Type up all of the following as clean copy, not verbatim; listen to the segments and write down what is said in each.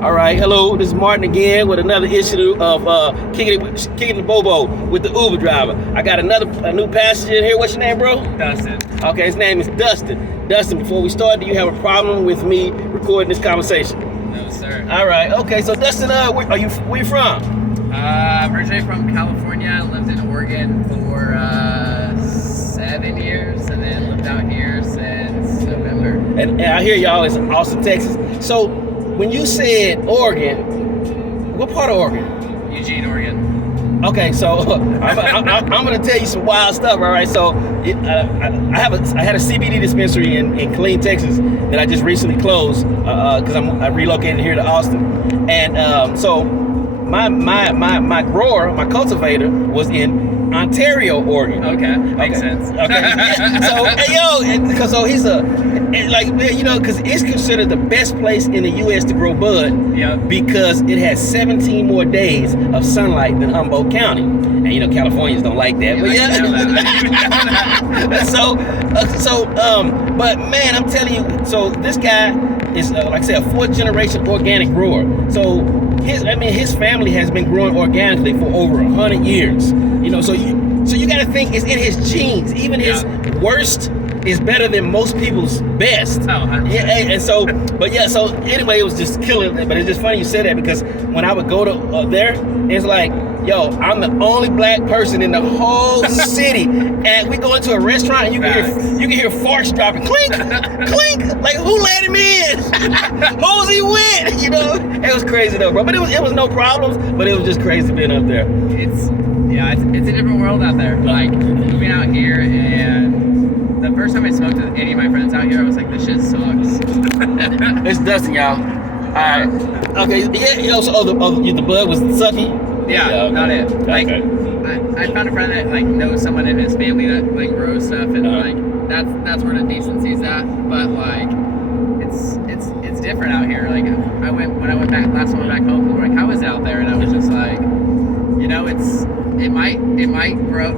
All right, hello, this is Martin again with another issue of kicking the BoBo with the Uber driver. I got a new passenger in here. What's your name, bro? Dustin. Okay, his name is Dustin. Dustin, before we start, do you have a problem with me recording this conversation? No, sir. All right, okay, so Dustin, where you from? Originally from California, lived in Oregon for 7 years, and then lived out here since November. And I hear y'all is in Austin, Texas. So when you said Oregon, what part of Oregon? Eugene, Oregon. Okay, so I'm going to tell you some wild stuff. All right, so I had a CBD dispensary in Killeen, Texas, that I just recently closed because I relocated here to Austin, and so my grower, my cultivator, was in Ontario, Oregon. Okay, makes sense. Okay, so hey yo, because it's considered the best place in the U.S. to grow bud. Yep. Because it has 17 more days of sunlight than Humboldt County, and Californians don't like that. But man, I'm telling you, so this guy is like I said, a 4th generation organic grower. So his family has been growing organically for over 100 years. So you got to think it's in his genes. Even his worst is better than most people's best. Oh, 100%. Yeah, and so anyway, it was just killing. But it's just funny you said that, because when I would go to there, it's like, yo, I'm the only black person in the whole city, and we go into a restaurant and you can hear farts dropping, clink, clink, like who let him in? Who's he with? It was crazy though, bro. But it was no problems. But it was just crazy being up there. It's a different world out there. Like moving out here, and the first time I smoked with any of my friends out here, I was like, this shit sucks. It's Dustin, y'all. All right. Okay. Yeah. So the bud was sucky. Yeah, okay. Not it. Like, okay. I found a friend that like knows someone in his family that like grows stuff, and like that's where the decency's at. But like, it's different out here. Like when I went back last time I went back home, people were like, how is it out there? And I was just like, it might grow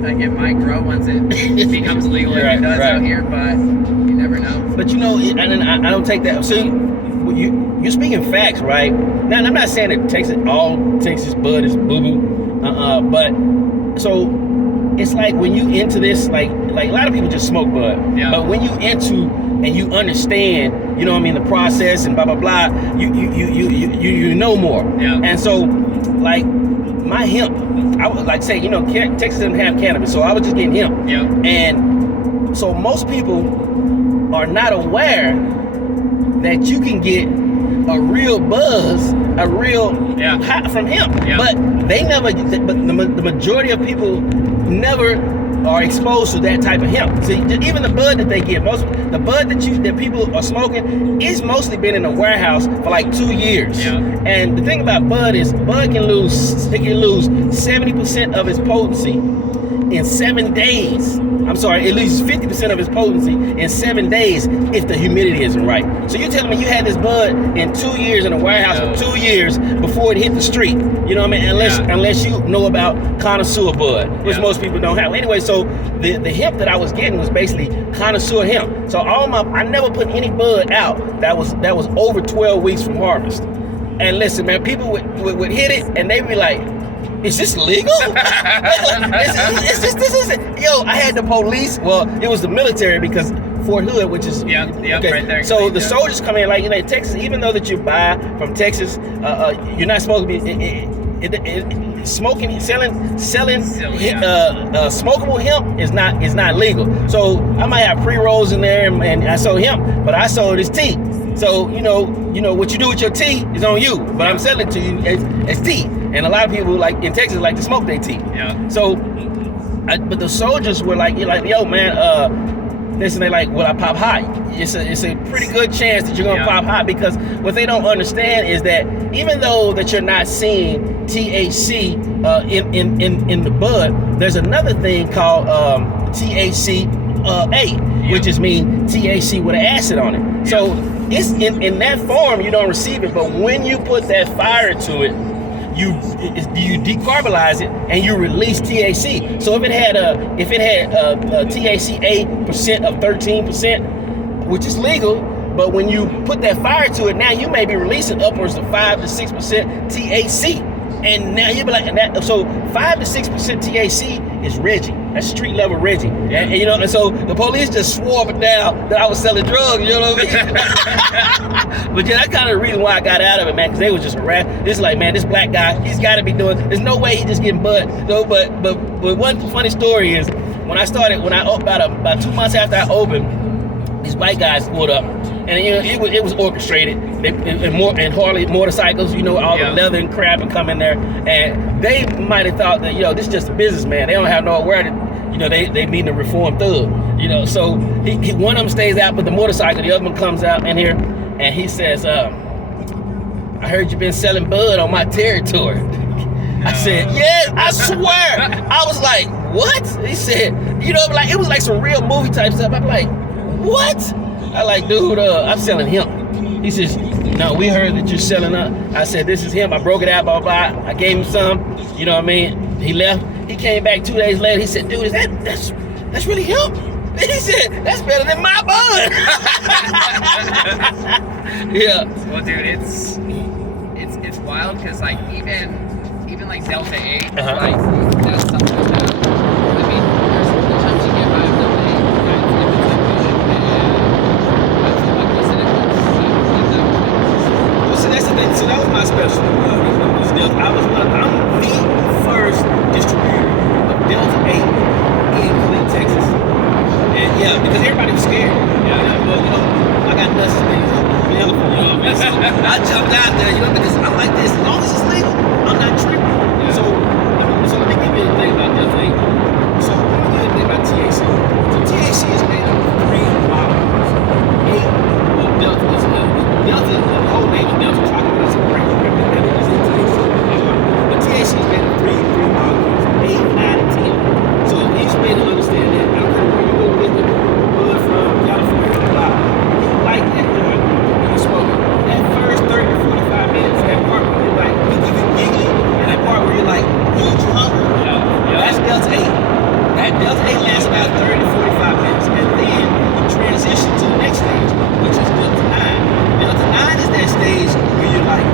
once it becomes legal if it does out here, but you never know. But I don't take that. See, you're speaking facts, right? Now, I'm not saying that all Texas bud is boo-boo, but so it's like when you into this, like a lot of people just smoke bud, but when you into and you understand, the process and blah blah blah, you know more. Yeah. And so, like my hemp, I would like say, Texas doesn't have cannabis, so I was just getting hemp. Yeah. And so most people are not aware that you can get a real buzz, a real hot from hemp. Yeah. But they never. But the majority of people never are exposed to that type of hemp. So even the bud that they get, the bud that people are smoking is mostly been in a warehouse for like 2 years. Yeah. And the thing about bud is bud can lose 70% of its potency in 7 days. I'm sorry, it loses 50% of its potency in 7 days if the humidity isn't right. So you're telling me you had this bud in 2 years in a warehouse for 2 years before it hit the street. You know what I mean? Unless you know about connoisseur bud, which most people don't have. Anyway, so the hemp that I was getting was basically connoisseur hemp. So I never put any bud out that was over 12 weeks from harvest. And listen, man, people would hit it and they'd be like, is this legal? I had the police. Well, it was the military, because Fort Hood, which is okay. Right there. So the soldiers come in, like Texas. Even though that you buy from Texas, you're not supposed to be selling smokable hemp is not legal. So I might have pre-rolls in there, and I sold hemp, but I sold his tea. So what you do with your tea is on you, but I'm selling it to you as tea. And a lot of people like in Texas like to smoke their tea. Yeah. So, but the soldiers were like, yo, man, listen, they like, will I pop hot? It's a pretty good chance that you're gonna pop hot, because what they don't understand is that even though that you're not seeing THC in the bud, there's another thing called THC which is mean THC with an acid on it. So it's in that form you don't receive it, but when you put that fire to it, you decarbonize it and you release THC. So if it had a THCA percent of 13%, which is legal, But when you put that fire to it, now you may be releasing upwards of 5 to 6% THC. And now you be like, so 5 to 6% THC is Reggie. That's street level Reggie. And you know, and so the police just swore up and down that I was selling drugs, you know what I mean? But yeah, that's kind of the reason why I got out of it, man, because they was just harassed. It's like, man, this black guy, he's got to be doing, there's no way he just getting bud. No, but one funny story is, about 2 months after I opened, these white guys pulled up, and you know, it was orchestrated. And Harley motorcycles, you know, all the leather and crap and come in there, and they might have thought that, you know, this is just a businessman. They don't have nowhere to, you know, they mean to reform thug, you know. So he one of them stays out with the motorcycle, the other one comes out in here, and he says, I heard you been selling bud on my territory. I said, yeah, I swear. I was like, what? He said, you know, like it was like some real movie type stuff. I'm like, what? I like, dude, I'm selling hemp. He says, no, we heard that you're selling up. I said, this is hemp. I broke it out, blah, blah, blah. I gave him some, you know what I mean? He left. He came back 2 days later. He said, dude, is that's really hemp? He said, that's better than my bud. Yeah. Well, dude, it's wild because like even like Delta 8, like that's something that, I mean, there's times you get high of Delta 8, right? If it's like vision and I feel like this and well, see, that's the thing. So that was my special. I'm the first distributor of Delta 8 in Clinton, Texas. And yeah, because everybody was scared. Yeah, you know, I got nuts and things. You know what I mean? So I jumped out there, you know, because I'm like this. As long as it's legal, I'm not tripping. Yeah. So let me give you the thing about Delta 8. So let me give you the thing about THC. So THC is made of 3 molecules. 8 of Delta is Delta, the whole name of Delta chocolate is a great THC. But THC is made of 3 molecules, 8, 9, and 10. So each way to understand that, I don't care where you go with the bud from California, blah. You like that joint when you smoke it. That first 30 to 45 minutes, that part where you're like, you giggly, and that part where you're like, huge hunger, that's Delta 8. That Delta 8 lasts about 30 to 45 minutes, and then you transition to the next stage, which is Delta 9. Delta 9 is that stage where you're like,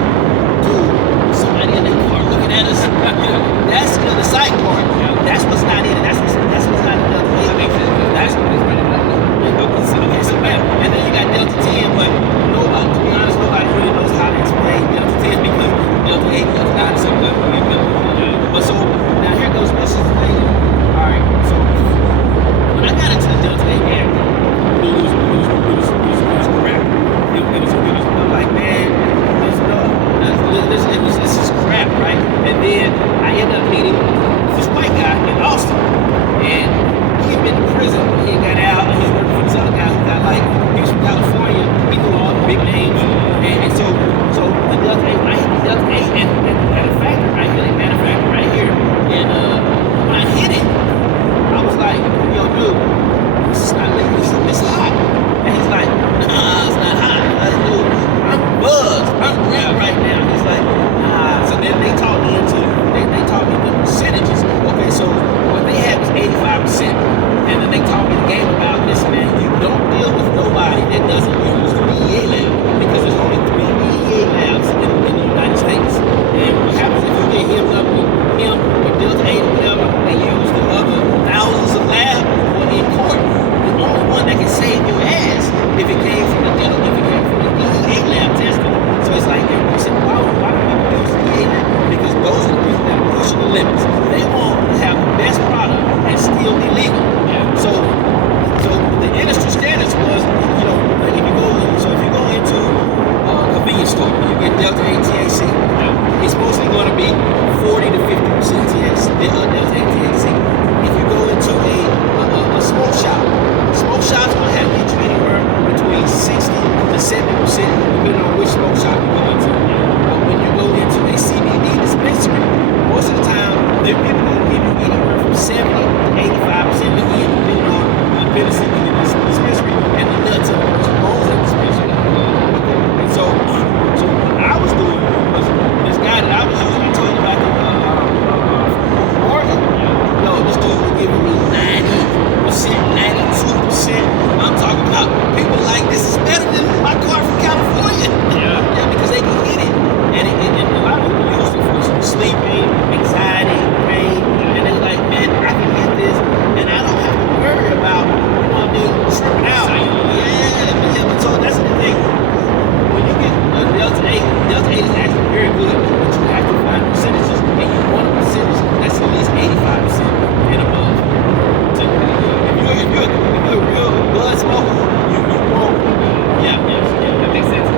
dude, somebody in the car looking at us. That's still the side part. That's what's not in it. That's what's not in Delta 8. That's what it's really like. Okay, so man, and then you got Delta 10, but nobody, to be honest, nobody really knows how to explain Delta 10 because Delta 8, Delta 9 is something like that. But so now here goes, this is the thing. All right, so when I got into the Delta 8 game, it was crap. I'm like, man, this is crap, right? And then I ended up meeting this white guy in Austin, and he had been to prison. He got out, and he's working for this other guy who got like, he was from California. He knew all the big names, and so the Delta 8, when I hit the Delta 8 at a factory right here, they manufacture right here, and when I hit it, I was like, yo, dude, this is not liquid, this is hot. And he's like, nah, it's not hot. I said, dude, I'm buzzed, I'm red right now. He's like, nah. So then they taught me the percentages. Okay, so what they had was 85%. And then they taught me the game about, listen, man, you don't deal with nobody that doesn't use the DEA lab, because there's only 3 DEA labs in the United States. And what happens if you get hemmed up with hemp or Delta 8 or whatever, they use the other thousands of labs, or in court, the only one that can save your ass if it came from the DEA lab testing. So it's like, I said, why do people use DEA lab? Because those are the people that are pushing the limits. They want to have the best product and still be legal. So the industry standards was, you know, if you go into a convenience store, you get Delta 8 THC. It's mostly going to be 40 to 50% THC, Delta 8 THC. If you go into a smoke shop's going to have you anywhere between 60 to 70%, depending on which smoke shop you go into. But when you go into a CBD dispensary, most of the time, they're people going to give you anywhere from 70 to 85%, again, depending on the medicine in the dispensary and the nuts of the person who owns that dispensary. And so what I was doing was, this guy that I was using, I told you about the Oregon, yo, this dude was giving me 90%, 92%. I'm talking about people like, this is better than my Delta 8 is actually very good, but you have to find percentages, and you want a percentage that's at least 85% and above. If you're a real blood smoker, you won't. Yeah, that makes sense.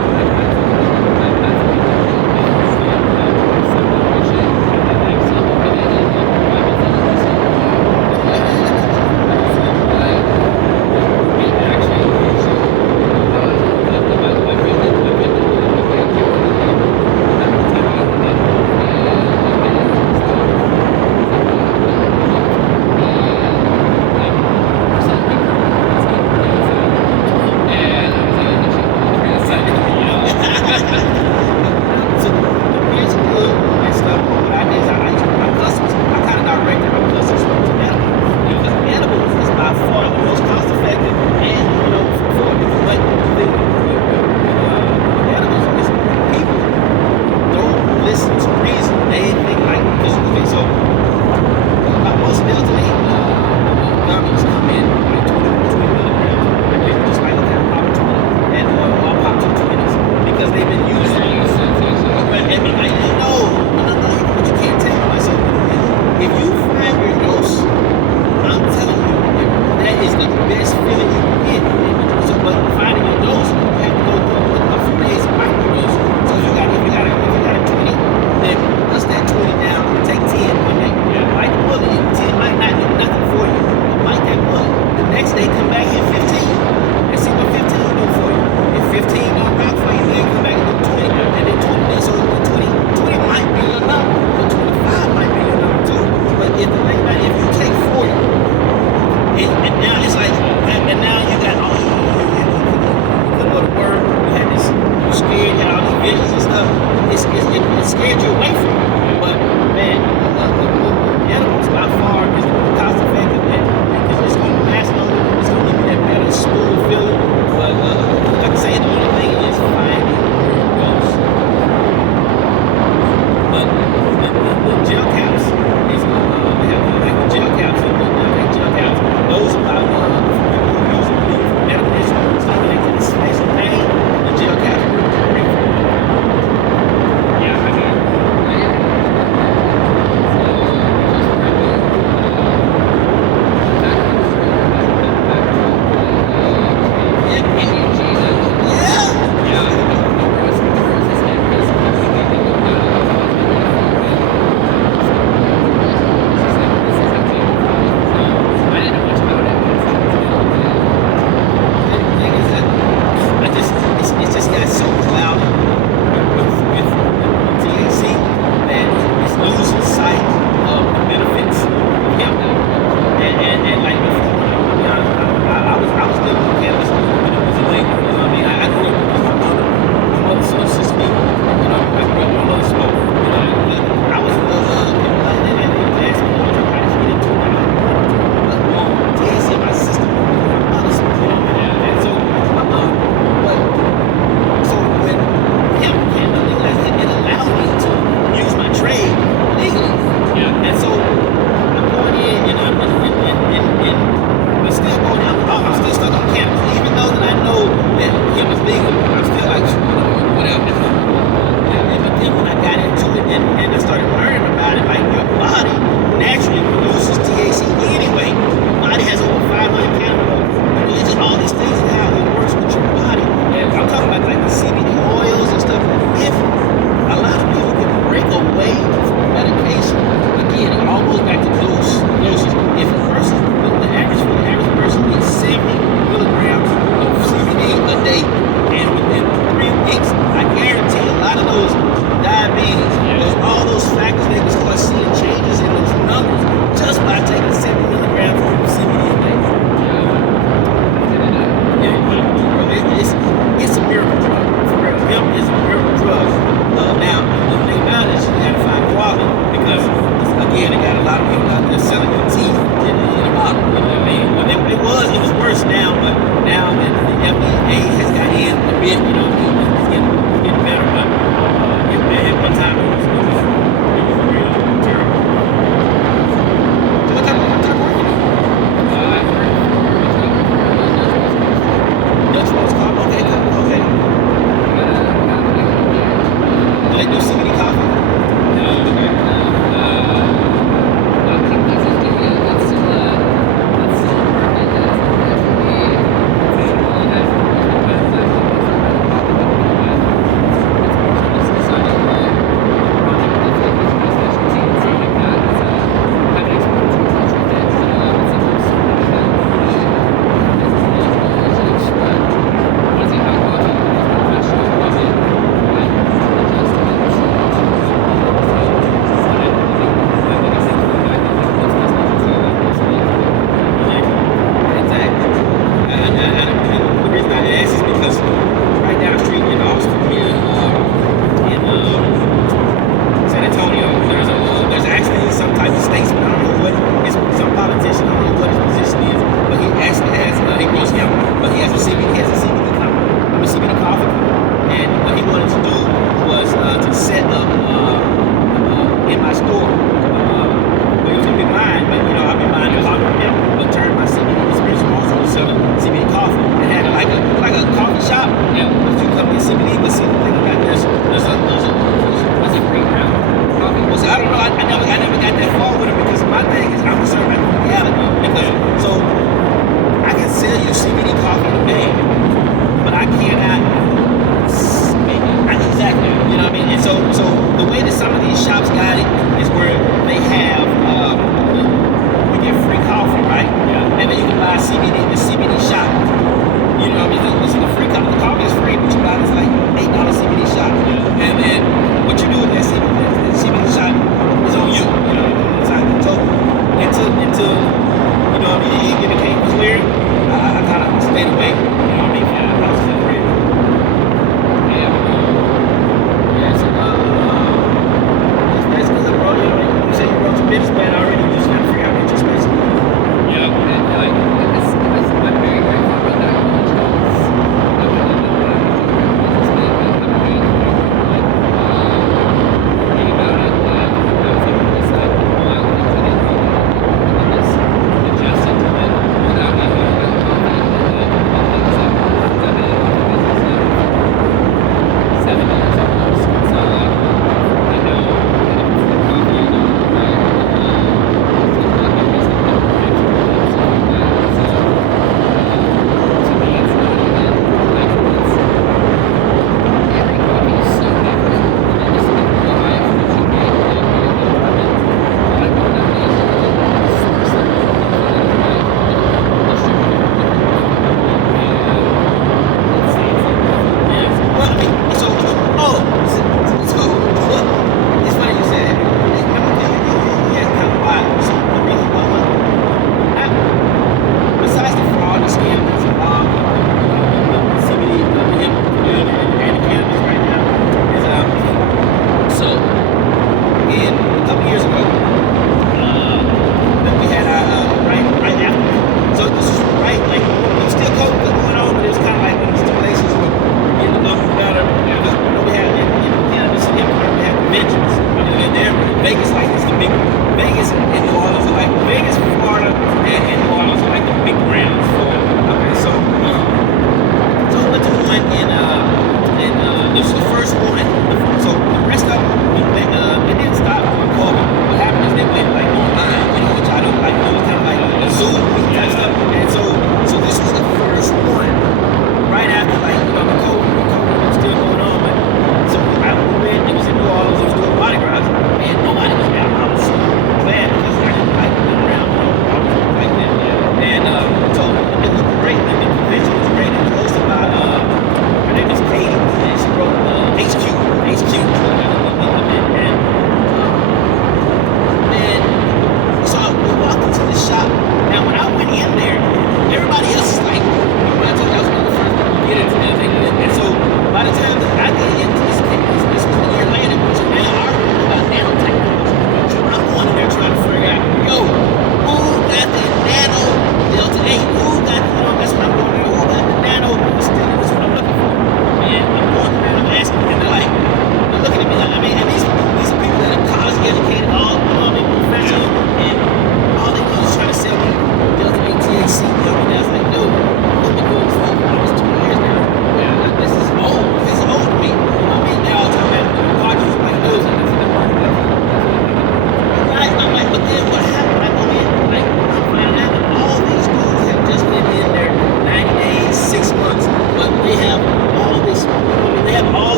do CBD coffee?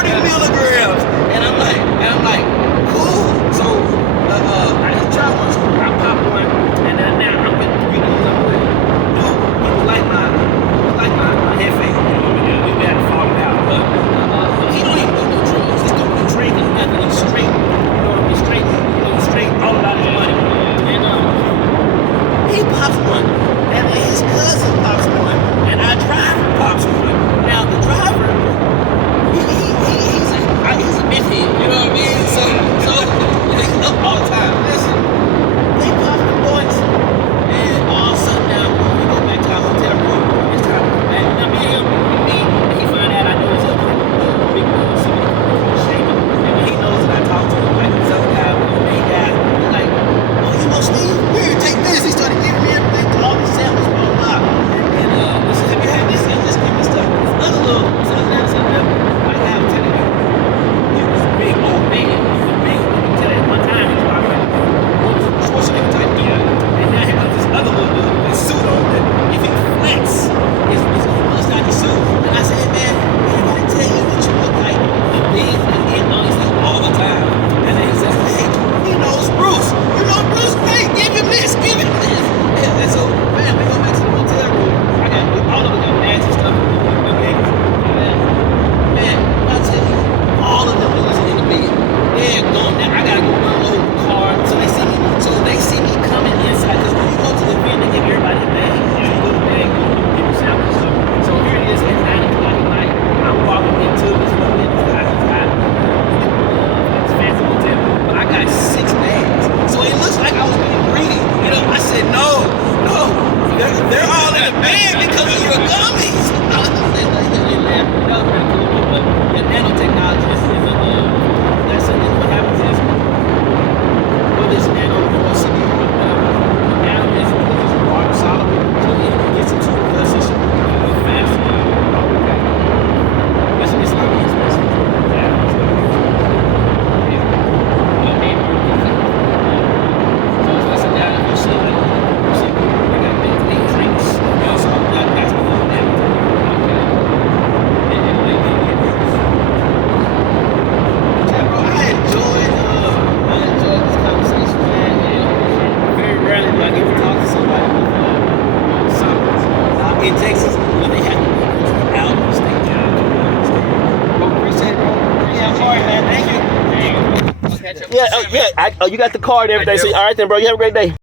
40 milligrams. And I'm like, cool. So I just tried one. So I popped one, and then now I'm with 3 dudes. I'm with, people like my head fake. You know what I mean? We had to fall out. But he don't even do no drugs. He don't do drinking, nothing. He's straight. You know what I mean? Straight. You know, straight. All about his money. And he pops one, and then his cousin pops one, and our driver pops one. Now the driver, he's a myth head, you know what I mean? So he's up all the time. Listen, they pop the boys, and all of a sudden now we go back to our hotel room. It's time to go back. Now me and him, and he find out I know his other big boy, Shaman, and when he knows that I talk to him like this other guy, the main guy, he's like, oh, you know Steve? Here, take this. He started giving me everything, all these samples, blah blah. And listen, have you had this? And just give me stuff. This other little something else. I have telling you, he was a big old man. Big. Tell you one time he was about Schwarzenegger type guy. And now here comes this other little dude with his suit on. That if he flex, it's not the suit. And I said, man, everybody tell you that you look like the big and getting all these things all the time. And then he says, hey, he knows Bruce. You know Bruce? Hey, give him this, give him this. And so, man, we go back to the hotel room. I got all of them got nasty stuff. Man, I tell you, all of them dudes in the bed. They're going down. I gotta go unload the car. So they see me coming inside. Because when you go to the event, they give everybody a bag. You go to the bag, give you samples. So here it is at 9 o'clock at night. I'm walking into this little bit. It's fancy hotel. But I got 6 bags. So it looks like I was being greedy. You know, I said, no. They're all in the bag because of your gummies. But nanotechnology is that's something. What happens is, what is nanoporosity or whatever? Nano is water soluble, so it gets into the blood system faster. It's not expensive. So it's less than that. If you see they got big drinks. So that's the whole nano. I enjoyed this conversation, man. And very rarely do I get to talk to somebody with something. In Texas, when they have to be out of the state job. Bro, appreciate it, bro. Yeah, all right, man. Thank you. I'll catch up with you soon, man. You got the card and everything. So, all right then, bro. You have a great day.